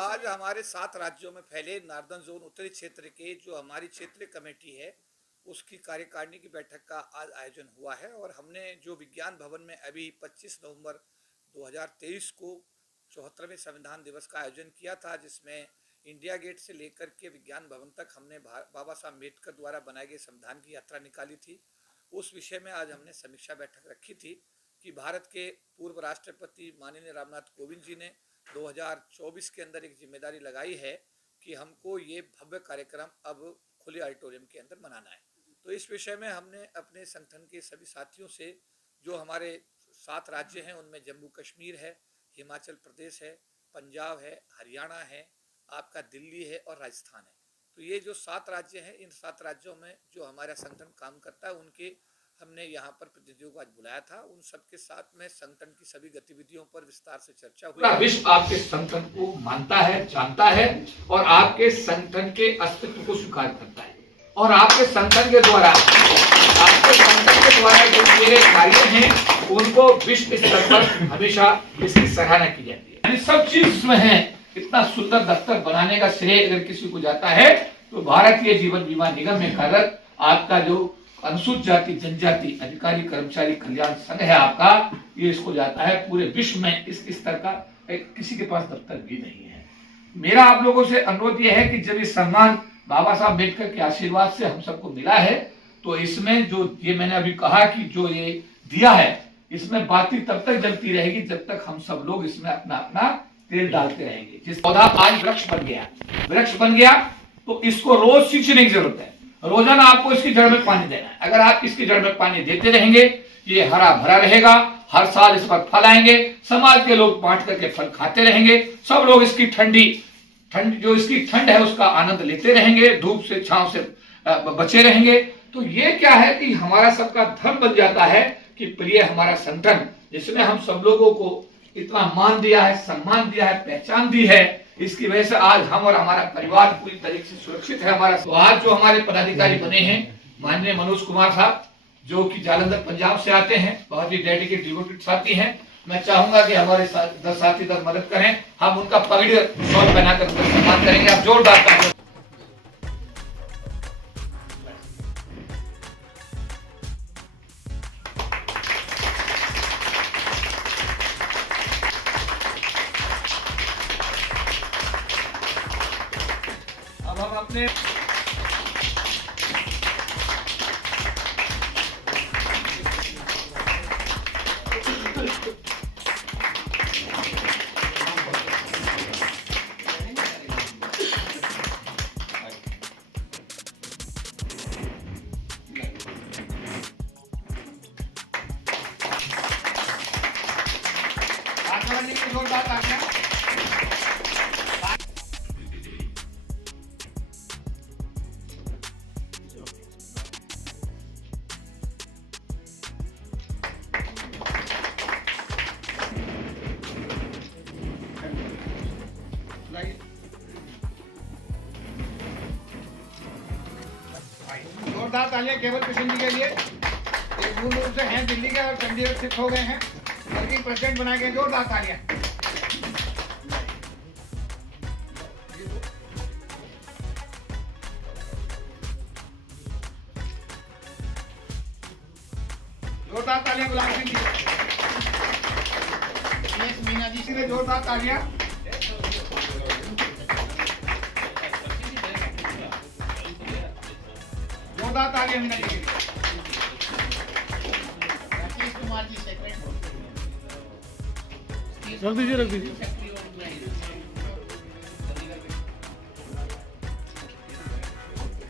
आज हमारे 7 राज्यों में फैले नार्दर्न जोन उत्तरी क्षेत्र के जो हमारी क्षेत्रीय कमेटी है उसकी कार्यकारिणी की बैठक का आज आयोजन हुआ है। और हमने जो विज्ञान भवन में अभी 25 नवंबर 2023 को 74वें संविधान दिवस का आयोजन किया था, जिसमें इंडिया गेट से लेकर के विज्ञान भवन तक हमने बाबा साहब अम्बेडकर द्वारा बनाए गए संविधान की यात्रा निकाली थी। उस विषय में आज हमने समीक्षा बैठक रखी थी कि भारत के पूर्व राष्ट्रपति माननीय रामनाथ कोविंद जी ने 2024 के अंदर एक जिम्मेदारी लगाई है कि हमको ये भव्य कार्यक्रम अब खुले ऑडिटोरियम के अंदर मनाना है। तो इस विषय में हमने अपने संगठन के सभी साथियों से, जो हमारे 7 राज्य हैं उनमें जम्मू कश्मीर है, हिमाचल प्रदेश है, पंजाब है, हरियाणा है, आपका दिल्ली है और राजस्थान है। तो ये जो 7 राज्य हैं, इन 7 राज्यों में जो हमारा संगठन काम करता है उनके हमने यहाँ पर प्रतिनिधियों को आज बुलाया था। उन सबके साथ में संगठन की सभी गतिविधियों पर विस्तार से चर्चा हुई। पूरा विश्व आपके संगठन को मानता है, जानता है और आपके संगठन के अस्तित्व को स्वीकार करता है। और आपके संगठन के द्वारा जो किए गए कार्य हैं उनको विश्व स्तर पर हमेशा इसकी सराहना की जाती है। सब चीज में है। इतना सुंदर दफ्तर बनाने का श्रेय अगर किसी को जाता है तो भारतीय जीवन बीमा निगम में कार्यरत आपका जो अनुसूचित जाति जनजाति अधिकारी कर्मचारी कल्याण संघ है आपका, ये इसको जाता है। पूरे विश्व में इस स्तर का किसी के पास दफ्तर भी नहीं है। मेरा आप लोगों से अनुरोध यह है कि जब ये सम्मान बाबा साहब अम्बेडकर के आशीर्वाद से हम सबको मिला है तो इसमें जो ये मैंने अभी कहा कि जो ये दिया है इसमें बाती तब तक जलती रहेगी जब तक हम सब लोग इसमें अपना अपना तेल डालते रहेंगे। जिस पौधा आज वृक्ष बन गया तो इसको रोज सींचने की जरूरत है। रोजाना आपको इसकी जड़ में पानी देना है। अगर आप इसकी जड़ में पानी देते रहेंगे ये हरा भरा रहेगा, हर साल इस पर फल आएंगे, समाज के लोग बांट करके फल खाते रहेंगे, सब लोग इसकी इसकी ठंड है उसका आनंद लेते रहेंगे, धूप से छांव से बचे रहेंगे। तो ये क्या है कि हमारा सबका धर्म बन जाता है कि प्रिय हमारा संगठन जिसने हम सब लोगों को इतना मान दिया है, सम्मान दिया है, पहचान दी है, इसकी वजह से आज हम और हमारा परिवार पूरी तरीके से सुरक्षित है हमारा। तो आज जो हमारे पदाधिकारी बने हैं माननीय मनोज कुमार साहब जो कि जालंधर पंजाब से आते हैं, बहुत ही डेडिकेटेड डिवोटेड साथी हैं। मैं चाहूंगा कि हमारे साथी दर मदद करें, हम उनका पगड़ी शॉल पहनाकर उनका सम्मान करेंगे। आप जोरदार तालियां। अब हम अपने जोरदार तालियां। जोरदार तालियां केवल कृष्ण जी के लिए। ये मूल रूप से हैं दिल्ली के और चंडीगढ़ शिफ्ट हो गए हैं, वर्किंग प्रेसिडेंट बनाए गए। जोरदार तालियां। जोरदार तालियां गुलाम सिंह जी, मीना जी के लिए जोरदार तालियां। जोरदार तालियां मीना जी के लिए। राकेश कुमार जी सेक्रेटरी, रख दीजिए।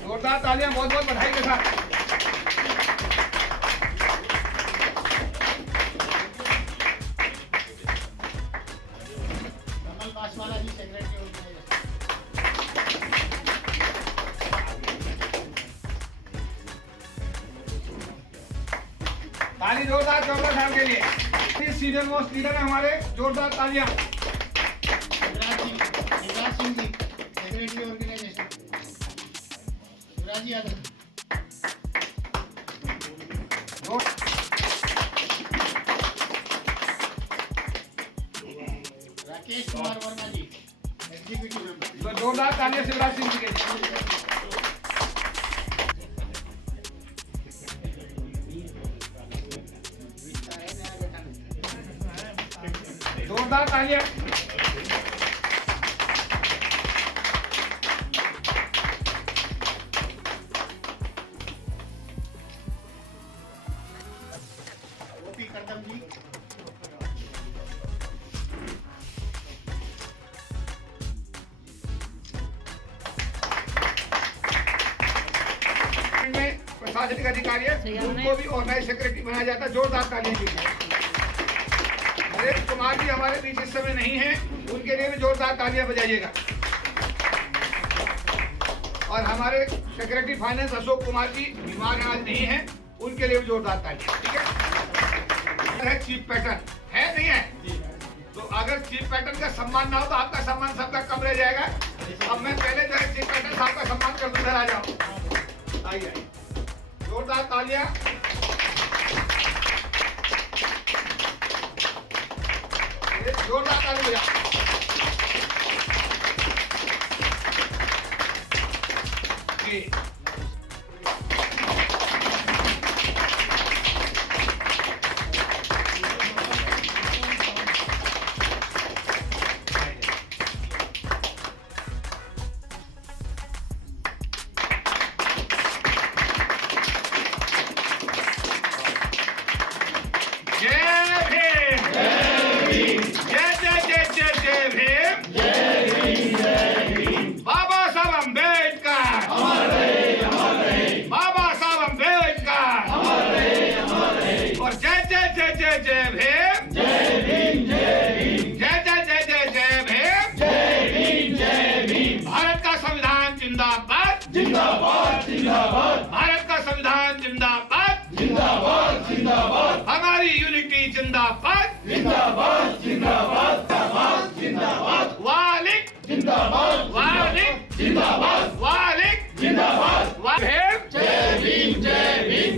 जोरदार तालियां बहुत बहुत बधाई के साथ। ताली जोरदार चौधरी साहब के लिए। सीनियर मोस्ट लीडर है हमारे, जोरदार तालियां। युवराज सिंह जी सेक्रेटरी ऑर्गेनाइजेशन, युवराज यादव। राकेश कुमार वर्मा जी, जोरदार तालियां शिवराज सिंह जी के लिए। जोरदार तालियां। प्रशासनिक अधिकारी है उनको भी ऑर्गेनाइज सेक्रेटरी बनाया जाता है। जोरदार तालियां दीजिए। नरेश कुमार जी हमारे बीच इस समय नहीं है, उनके लिए भी जोरदार तालियां बजाइएगा। और हमारे सेक्रेटरी फाइनेंस अशोक कुमार जी बीमार आज नहीं है, उनके लिए भी जोरदार तालियां। ठीक है। चीफ पैटर्न है नहीं है, तो अगर चीफ पैटर्न का सम्मान ना हो तो आपका सम्मान सबका कम रह जाएगा। अब मैं पहले जो है चीफ पैटर्न साहब का सम्मान कर दूं। आ जाओ, आइए जोरदार तालियां। जोरदार ताली बजा। भारत का संविधान जिंदाबाद जिंदाबाद जिंदाबाद। हमारी यूनिटी जिंदाबाद जिंदाबाद जिंदाबाद जिंदाबाद। वालिक जिंदाबाद वालिक जिंदाबाद वालिक जिंदाबाद। जय भीम जय भीम।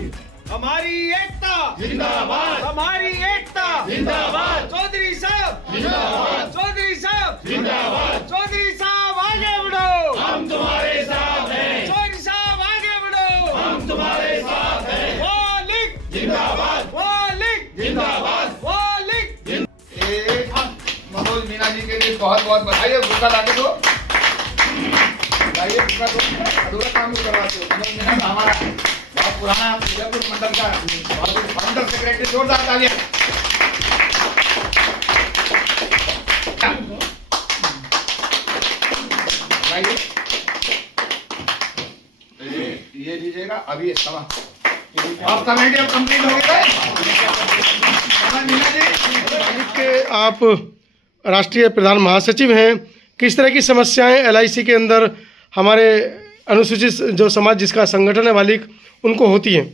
हमारी एकता जिंदाबाद हमारी एकता जिंदाबाद। चौधरी साहब जिंदाबाद चौधरी साहब जिंदाबाद। चौधरी साहब आगे बढ़ो, हम तुम्हारे साथ हैं। चौधरी साहब आगे बढ़ो, हम तुम्हारे साथ हैं। वालिक जिंदाबाद वालिक जिंदाबाद। वालिक। मनोज मीना जी के लिए बहुत बहुत बधाई। गुस्सा लाके दो, अधूरा काम भी करवाते हो। मनोज मीना हमारा बहुत पुराना उदयपुर मंडल का फाउंडर सेक्रेटरी। जोरदार तालियां। ये लीजिएगा अभी समा आप कमेटी अब कंप्लीट हो गई के आप राष्ट्रीय प्रधान महासचिव हैं। किस तरह की समस्याएं एलआईसी के अंदर हमारे अनुसूचित जो समाज जिसका संगठन है वालिक उनको होती हैं?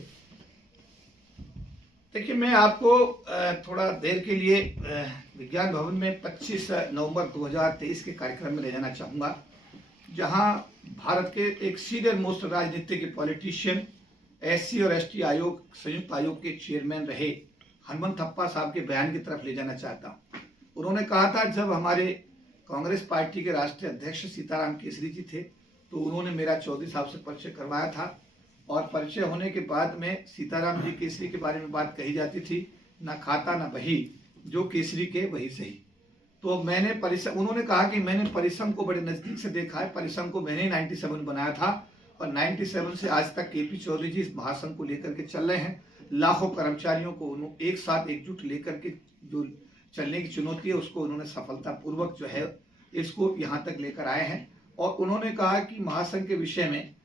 देखिए, मैं आपको थोड़ा देर के लिए विज्ञान भवन में 25 नवंबर 2023 के कार्यक्रम में ले जाना चाहूँगा, जहां भारत के एक सीनियर मोस्ट राजनीतिक पॉलिटिशियन, एससी और एसटी आयोग संयुक्त आयोग के चेयरमैन रहे हनुमंत थप्पा साहब के बयान की तरफ ले जाना चाहता हूँ। उन्होंने कहा था, जब हमारे कांग्रेस पार्टी के राष्ट्रीय अध्यक्ष सीताराम केसरी जी थे तो उन्होंने मेरा चौधरी साहब से परिचय करवाया था, और परिचय होने के बाद में सीताराम जी केसरी के बारे में बात कही जाती थी, ना खाता ना बही, जो केसरी के वही सही। तो मैंने परिश्रम, उन्होंने कहा कि मैंने परिश्रम को बड़े नजदीक से देखा है। परिश्रम को मैंने 97 बनाया था, और 97 से आज तक केपी चौधरी जी इस महासंघ को लेकर के चल रहे हैं। लाखों कर्मचारियों को एक साथ एकजुट लेकर के जो चलने की चुनौती है उसको उन्होंने सफलतापूर्वक जो है इसको यहाँ तक लेकर आए हैं। और उन्होंने कहा कि महासंघ के विषय में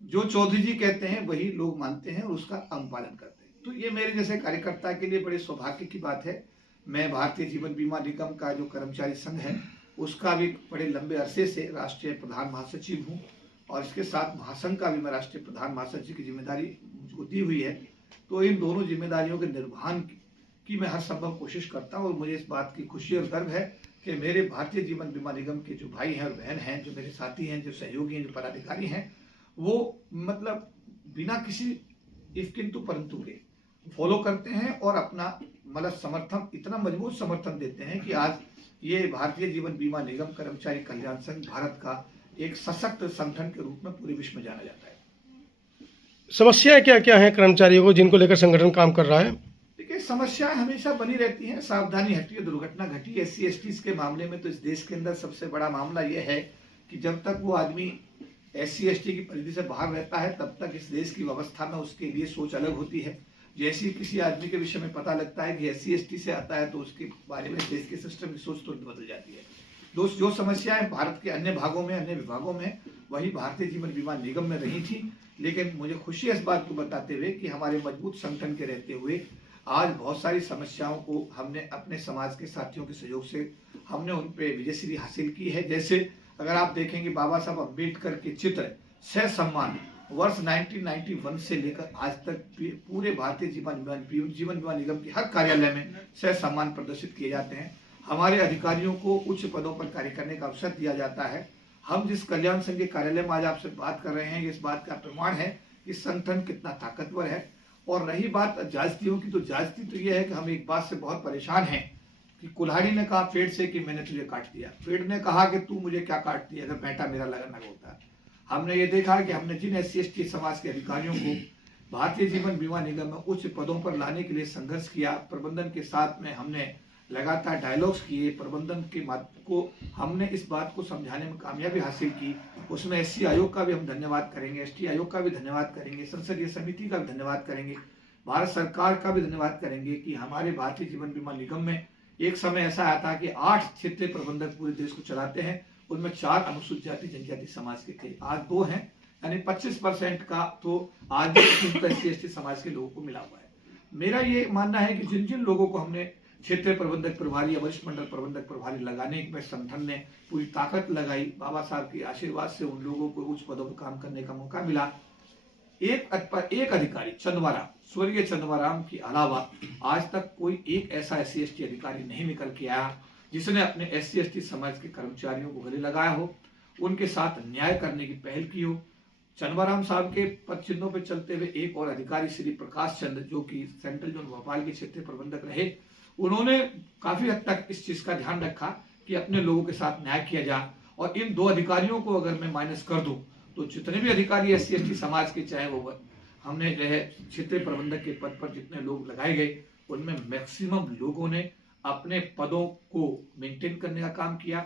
जो चौधरी जी कहते हैं वही लोग मानते हैं और उसका अनुपालन करते हैं। तो ये मेरे जैसे कार्यकर्ता के लिए बड़े सौभाग्य की बात है। मैं भारतीय जीवन बीमा निगम का जो कर्मचारी संघ है उसका भी बड़े लंबे अरसे से राष्ट्रीय प्रधान महासचिव हूँ, और इसके साथ महासंघ का भी मैं राष्ट्रीय प्रधान महासचिव की जिम्मेदारी मुझको दी हुई है। तो इन दोनों जिम्मेदारियों के निर्वहन की मैं हर संभव कोशिश करता हूँ, और मुझे इस बात की खुशी और गर्व है कि मेरे भारतीय जीवन बीमा निगम के जो भाई हैं और बहन हैं, जो मेरे साथी हैं, जो सहयोगी हैं, जो पदाधिकारी हैं, वो मतलब बिना किसी इफ किंतु परंतु के फॉलो करते हैं और अपना मतलब समर्थन, इतना मजबूत समर्थन देते हैं कि आज ये भारतीय जीवन बीमा निगम कर्मचारी कल्याण संघ भारत का एक सशक्त संगठन के रूप में पूरे विश्व में जाना जाता है। समस्याएं क्या क्या हैं कर्मचारियों को जिनको लेकर संगठन काम कर रहा है? देखिए, समस्याएं हमेशा बनी रहती हैं। सावधानी हटी है, दुर्घटना घटी। SC/ST के मामले में तो इस देश के अंदर सबसे बड़ा मामला यह है कि जब तक वो आदमी SC/ST की परिधि से बाहर रहता है तब तक इस देश की व्यवस्था में उसके लिए सोच अलग होती है। जैसे ही किसी आदमी के विषय में पता लगता है कि SC/ST से आता है तो उसके बारे में देश के सिस्टम की सोच तुरंत बदल जाती है। जो समस्याएं भारत के अन्य भागों में, अन्य विभागों में, वही भारतीय जीवन बीमा निगम में रही थी। लेकिन मुझे खुशी है इस बात को बताते हुए कि हमारे मजबूत संगठन के रहते हुए आज बहुत सारी समस्याओं को हमने अपने समाज के साथियों के सहयोग से हमने उन पे विजयश्री हासिल की है। जैसे अगर आप देखेंगे, बाबा साहब अम्बेडकर के चित्र सह सम्मान वर्ष 1991 से लेकर आज तक पूरे भारतीय जीवन बीमा निगम के हर कार्यालय में सह सम्मान प्रदर्शित किए जाते हैं। हमारे अधिकारियों को उच्च पदों पर कार्य करने का अवसर दिया जाता है। हम जिस कल्याण संघ के कार्यालय में आज आपसे बात कर रहे हैं, इस बात का प्रमाण है कि संगठन कितना ताकतवर है। और रही बात जाजतियों की, तो जाजती तो यह है कि हम एक बात से बहुत परेशान हैं कि कुल्हाड़ी ने कहा पेड़ से कि मैंने तुझे काट दिया, पेड़ ने कहा कि तू मुझे क्या काट दिया, अगर बेटा मेरा लगन होता। हमने ये देखा कि हमने जिन SC/ST समाज के अधिकारियों को भारतीय जीवन बीमा निगम में उच्च पदों पर लाने के लिए संघर्ष किया, प्रबंधन के साथ में हमने लगातार डायलॉग्स किए, प्रबंधन के को हमने इस बात को समझाने में कामयाबी हासिल की। उसमें SC आयोग का भी हम धन्यवाद करेंगे, ST आयोग का भी धन्यवाद करेंगे, संसदीय समिति का भी धन्यवाद करेंगे, भारत सरकार का भी धन्यवाद करेंगे कि हमारे भारतीय जीवन बीमा निगम में एक समय ऐसा आया था कि 8 क्षेत्रीय प्रबंधक पूरे देश को चलाते हैं, उनमें 4 अनुसूचित जाति जनजाति समाज के थे, आज 2 हैं, यानी 25% का तो आज SC/ST समाज के लोगों को मिला हुआ है। मेरा ये मानना है कि जिन जिन लोगों को हमने क्षेत्रीय प्रबंधक प्रभारी या वरिष्ठ मंडल प्रबंधक प्रभारी लगाने में संगठन ने पूरी ताकत लगाई, बाबा साहब के आशीर्वाद से उन लोगों को उच्च पदों पर काम करने का मौका मिला। एक अधिकारी चंदवाराम, स्वर्गीय चंदवाराम के अलावा आज तक कोई एक ऐसा SC/ST अधिकारी नहीं निकल के आया जिसने अपने SC/ST समाज के कर्मचारियों को गले लगाया हो, उनके साथ न्याय करने की पहल की हो। चंदवाराम साहब के पद चिन्हों पर चलते हुए एक और अधिकारी श्री प्रकाश चंद्र, जो कि सेंट्रल जोन भोपाल के क्षेत्रीय प्रबंधक रहे, उन्होंने काफी हद तक इस चीज का ध्यान रखा कि अपने लोगों के साथ न्याय किया जाए। और इन 2 अधिकारियों को अगर मैं माइनस कर दूं तो जितने भी अधिकारी SC/ST समाज के, चाहे वो हमने जो है क्षेत्रीय प्रबंधक के पद पर जितने लोग लगाए गए, उनमें मैक्सिमम लोगों ने अपने पदों को मेंटेन करने का काम किया,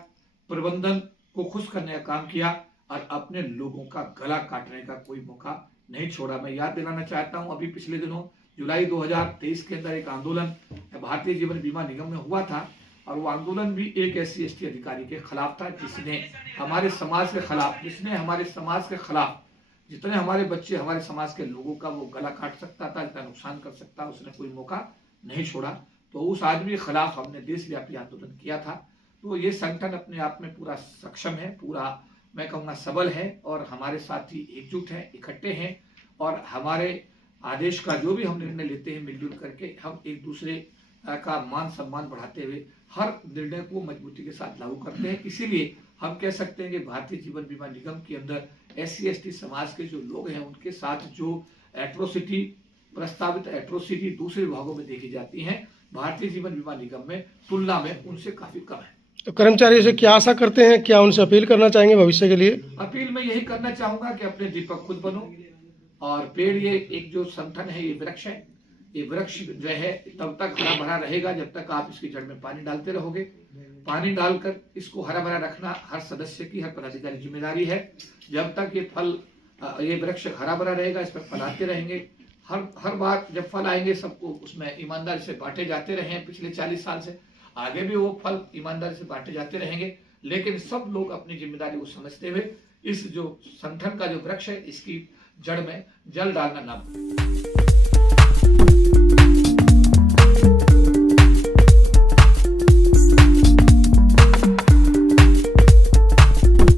प्रबंधन को खुश करने का काम किया और अपने लोगों का गला काटने का कोई मौका नहीं छोड़ा। मैं याद दिलाना चाहता हूं, अभी पिछले दिनों जुलाई 2023 के अंदर एक आंदोलन भारतीय जीवन बीमा निगम में हुआ था और वो आंदोलन भी एक SC/ST अधिकारी के खिलाफ था, जिसने हमारे समाज के खिलाफ जितने हमारे बच्चे, हमारे समाज के लोगों का वो गला काट सकता था, जितना नुकसान कर सकता, उसने कोई मौका नहीं छोड़ा। तो उस आदमी के खिलाफ हमने देशव्यापी आंदोलन किया था। तो ये संगठन अपने आप में पूरा सक्षम है, पूरा मैं कहूँगा सबल है और हमारे साथी एकजुट हैं, इकट्ठे हैं और हमारे आदेश का जो भी हम निर्णय लेते हैं मिलजुल करके हम एक दूसरे का मान सम्मान बढ़ाते हुए हर निर्णय को मजबूती के साथ लागू करते हैं। इसीलिए हम कह सकते हैं कि भारतीय जीवन बीमा निगम के अंदर SC/ST समाज के जो लोग हैं उनके साथ जो एट्रोसिटी, प्रस्तावित एट्रोसिटी दूसरे विभागों में देखी जाती है, भारतीय जीवन बीमा निगम में तुलना में उनसे काफी कम है। तो कर्मचारियों से क्या आशा करते हैं, क्या उनसे अपील करना चाहेंगे भविष्य के लिए? अपील मैं यही करना चाहूंगा कि अपने दीपक खुद बनो और पेड़, ये एक जो संगठन है, ये वृक्ष है, ये वृक्ष जो है तब तक हरा भरा रहेगा जब तक आप इसकी जड़ में पानी डालते रहोगे। पानी डालकर इसको हरा भरा रखना हर सदस्य की, हर पदाधिकारी की जिम्मेदारी है। जब तक ये वृक्ष हरा भरा रहेगा, इस पर फल आते रहेंगे। हर बार जब फल आएंगे सबको उसमें ईमानदारी से बांटे जाते रहे हैं पिछले 40 साल से, आगे भी वो फल ईमानदारी से बांटे जाते रहेंगे। लेकिन सब लोग अपनी जिम्मेदारी को समझते हुए इस जो संगठन का जो वृक्ष है इसकी जड़ में जल डालना ना भूलें।